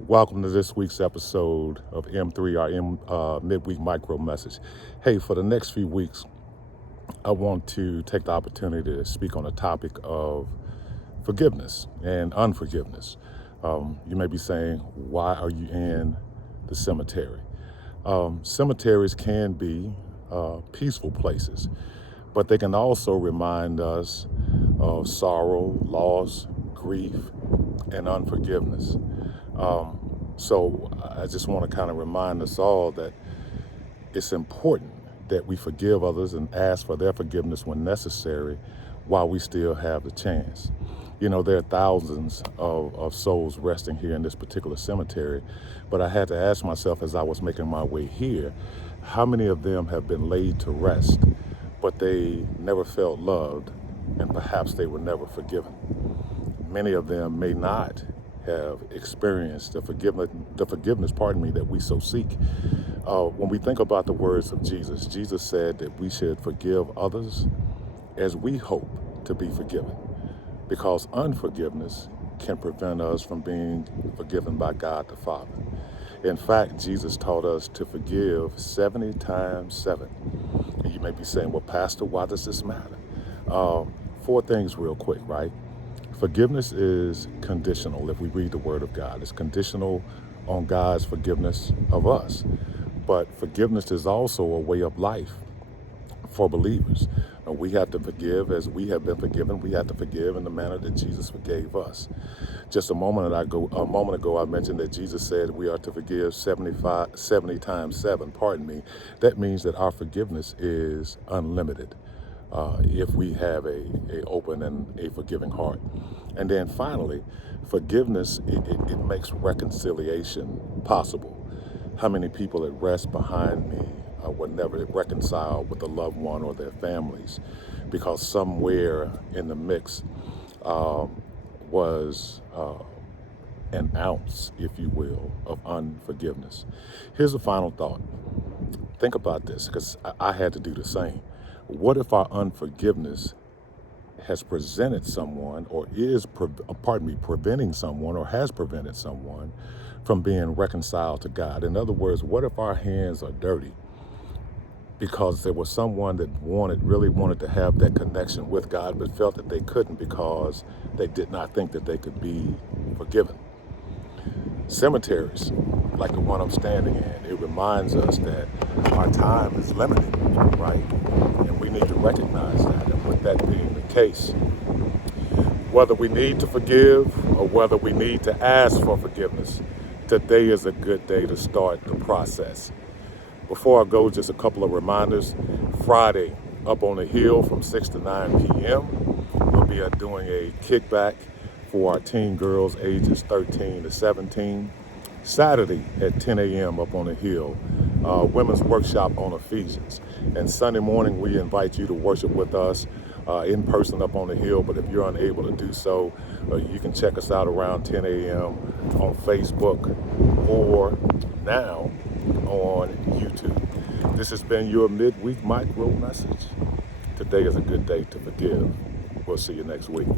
Welcome to this week's episode of M3, our Midweek Micro Message. Hey, for the next few weeks, I want to take the opportunity to speak on the topic of forgiveness and unforgiveness. You may be saying, why are you in the cemetery? Cemeteries can be peaceful places, but they can also remind us of sorrow, loss, grief, and unforgiveness. So I just want to kind of remind us all that it's important that we forgive others and ask for their forgiveness when necessary while we still have the chance. You know, there are thousands of souls resting here in this particular cemetery, but I had to ask myself as I was making my way here, how many of them have been laid to rest, but they never felt loved, and perhaps they were never forgiven. Many of them may not have experienced the forgiveness, that we so seek. When we think about the words of Jesus, Jesus said that we should forgive others as we hope to be forgiven, because unforgiveness can prevent us from being forgiven by God the Father. In fact, Jesus taught us to forgive 70 times 7. And you may be saying, well, Pastor, why does this matter? Four things real quick, right? Forgiveness is conditional. If we read the Word of God, it's conditional on God's forgiveness of us. But forgiveness is also a way of life for believers. We have to forgive as we have been forgiven. We have to forgive in the manner that Jesus forgave us. Just a moment ago, I mentioned that Jesus said we are to forgive 70 times 7. Pardon me. That means that our forgiveness is unlimited. If we have a open and a forgiving heart. And then finally, forgiveness, it makes reconciliation possible. How many people that rest behind me were never reconciled with a loved one or their families, because somewhere in the mix was an ounce, if you will, of unforgiveness. Here's a final thought. Think about this, because I had to do the same. What if our unforgiveness has presented someone, or preventing someone, or has prevented someone from being reconciled to God? In other words, what if our hands are dirty because there was someone that really wanted to have that connection with God, but felt that they couldn't because they did not think that they could be forgiven? Cemeteries, like the one I'm standing in, it reminds us that our time is limited, right? And we need to recognize that. And with that being the case, whether we need to forgive or whether we need to ask for forgiveness, today is a good day to start the process. Before I go, just a couple of reminders. Friday, up on the hill from 6 to 9 p.m., we'll be doing a kickback for our teen girls ages 13 to 17. Saturday at 10 a.m. up on the hill, women's workshop on Ephesians. And Sunday morning, we invite you to worship with us in person up on the hill. But if you're unable to do so, you can check us out around 10 a.m. on Facebook or now on YouTube. This has been your Midweek Micro Message. Today is a good day to forgive. We'll see you next week.